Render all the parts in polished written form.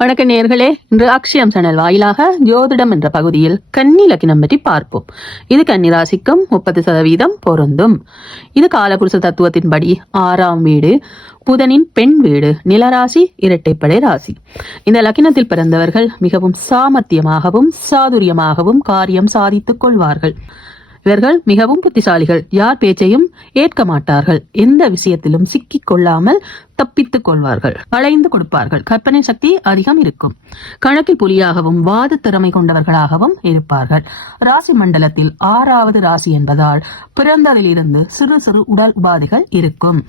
வணக்க நேயர்களே, இன்று அக்ஷயம் சேனல் வாயிலாக ஜோதிடம் என்ற பகுதியில் கன்னி லக்கினம் பற்றி பார்ப்போம். இது கன்னி ராசிக்கும் 30% பொருந்தும். இது காலபுருஷ தத்துவத்தின்படி 6ஆம் வீடு, புதனின் பெண் வீடு, நிலராசி, இரட்டைப்படை ராசி. இந்த லக்கினத்தில் பிறந்தவர்கள் மிகவும் சாமர்த்தியமாகவும் சாதுரியமாகவும் காரியம் சாதித்துக் கொள்வார்கள். இவர்கள் மிகவும் புத்திசாலிகள். யார் பேச்சையும் ஏற்க மாட்டார்கள். எந்த விஷயத்திலும் சிக்கிக் கொள்ளாமல் தப்பித்துக் கொள்வார்கள். வளைந்து கொடுப்பார்கள். கற்பனை சக்தி அதிகம் இருக்கும். கணக்கில் புலியாகவும் வாத திறமை கொண்டவர்களாகவும் இருப்பார்கள். ராசி மண்டலத்தில் 6வது ராசி என்பதால் பிறந்ததிலிருந்து சிறு சிறு உடல் உபாதைகள் இருக்கும்.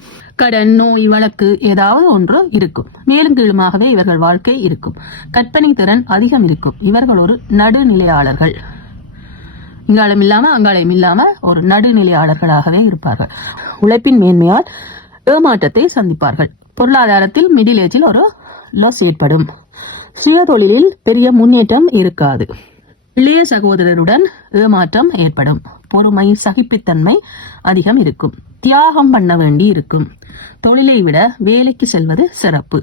கடன், நோய், வழக்கு ஏதாவது ஒன்று இருக்கும். மேலும் கீழுமாகவே இவர்கள் வாழ்க்கை இருக்கும். கற்பனை திறன் அதிகம் இருக்கும். இவர்கள் ஒரு நடுநிலையாளர்கள். இங்காலம் இல்லாம அங்காலம் இல்லாம ஒரு நடுநிலையாளர்களாகவே இருப்பார்கள். உழைப்பின் மேன்மையால் ஏமாற்றத்தை சந்திப்பார்கள். பொருளாதாரத்தில் மிடில் ஏஜில் ஒரு லாஸ் ஏற்படும். சுய தொழிலில் பெரிய முன்னேற்றம் இருக்காது. இளைய சகோதரருடன் ஏமாற்றம் ஏற்படும். பொறுமை, சகிப்புத்தன்மை அதிகம் இருக்கும். தியாகம் பண்ண வேண்டி இருக்கும். தொழிலை விட வேலைக்கு செல்வது சிறப்பு,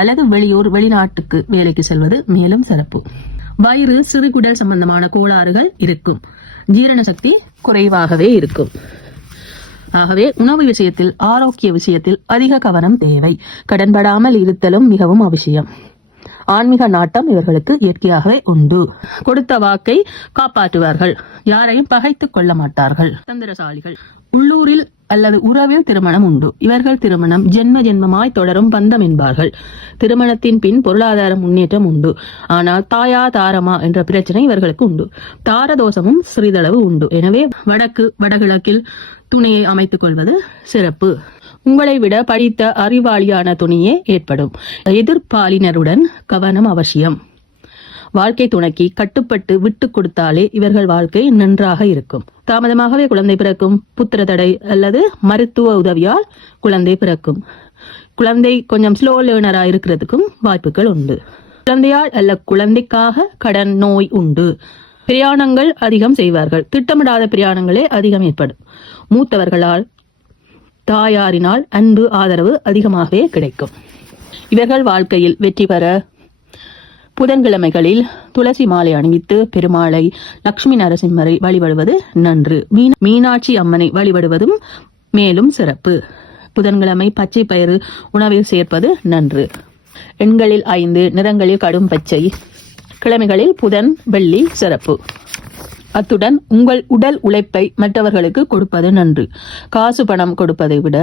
அல்லது வெளியூர் வெளிநாட்டுக்கு வேலைக்கு செல்வது மேலும் சிறப்பு. வயிறு, சிறுகுடல் சம்பந்தமான கோளாறுகள் இருக்கும். ஜீரண சக்தி குறைவாகவே இருக்கும். ஆகவே உணவு விஷயத்தில், ஆரோக்கிய விஷயத்தில் அதிக கவனம் தேவை. கடன்படாமல் இருத்தலும் மிகவும் அவசியம். ஆன்மீக நாட்டம் இவர்களுக்கு இயற்கையாகவே உண்டு. கொடுத்த வாக்கை காப்பாற்றுவார்கள். யாரையும் பகைத்துக் கொள்ள மாட்டார்கள். தந்திரசாலிகள். உள்ளூரில் அல்லது உறவில் திருமணம் உண்டு. இவர்கள் திருமணம் ஜென்ம ஜென்மமாய் தொடரும் பந்தம் என்பார்கள். திருமணத்தின் பின் பொருளாதார முன்னேற்றம் உண்டு. ஆனால் தாயா தாரமா என்ற பிரச்சனை இவர்களுக்கு உண்டு. தாரதோஷமும் சிறிதளவு உண்டு. எனவே வடகிழக்கில் துணையை அமைத்துக் கொள்வது சிறப்பு. உங்களை விட படித்த அறிவாளியான துணையே ஏற்படும். எதிர்ப்பாளினருடன் கவனம் அவசியம். வாழ்க்கை துணைக்கு கட்டுப்பட்டு விட்டு கொடுத்தாலே இவர்கள் வாழ்க்கை நன்றாக இருக்கும். தாமதமாகவே குழந்தை பிறக்கும். புத்திர தடை அல்லது மருத்துவ உதவியால் குழந்தை பிறக்கும். குழந்தை கொஞ்சம் ஸ்லோ லேர்னரா இருக்கிறதுக்கும் வாய்ப்புகள் உண்டு. குழந்தையால் அல்ல குழந்தைக்காக கடன், நோய் உண்டு. பிரயாணங்கள் அதிகம் செய்வார்கள். திட்டமிடாத பிரயாணங்களே அதிகம் ஏற்படும். மூத்தவர்களால், தாயாரினால் அன்பு, ஆதரவு அதிகமாகவே கிடைக்கும். இவர்கள் வாழ்க்கையில் வெற்றி பெற புதன்கிழமைகளில் துளசி மாலை அணிவித்து பெருமாளை, லட்சுமி நரசிம்மரை வழிபடுவது நன்று. மீனாட்சி அம்மனை வழிபடுவதும் மேலும் சிறப்பு. புதன்கிழமை பச்சை பயிறு உணவில் சேர்ப்பது நன்று. எண்களில் 5, நிறங்களில் கடும் பச்சை. கிழமைகளில் புதன், வெள்ளி சிறப்பு. அத்துடன் உங்கள் உடல் உழைப்பை மற்றவர்களுக்கு கொடுப்பது நன்று. காசு பணம் கொடுப்பதை விட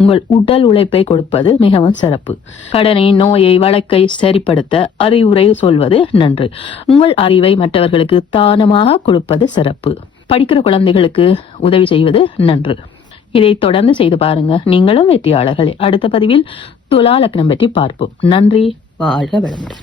உங்கள் உடல் உழைப்பை கொடுப்பது மிகவும் சிறப்பு. கடனை, நோயை, வழக்கை சரிப்படுத்த அறிவுரை சொல்வது நன்று. உங்கள் அறிவை மற்றவர்களுக்கு தானமாக கொடுப்பது சிறப்பு. படிக்கிற குழந்தைகளுக்கு உதவி செய்வது நன்று. இதை தொடர்ந்து செய்து பாருங்க. நீங்களும் வெற்றியாளர்களே. அடுத்த பதிவில் துலா லக்னம் பற்றி பார்ப்போம். நன்றி. வாழ்க வளமுடன்.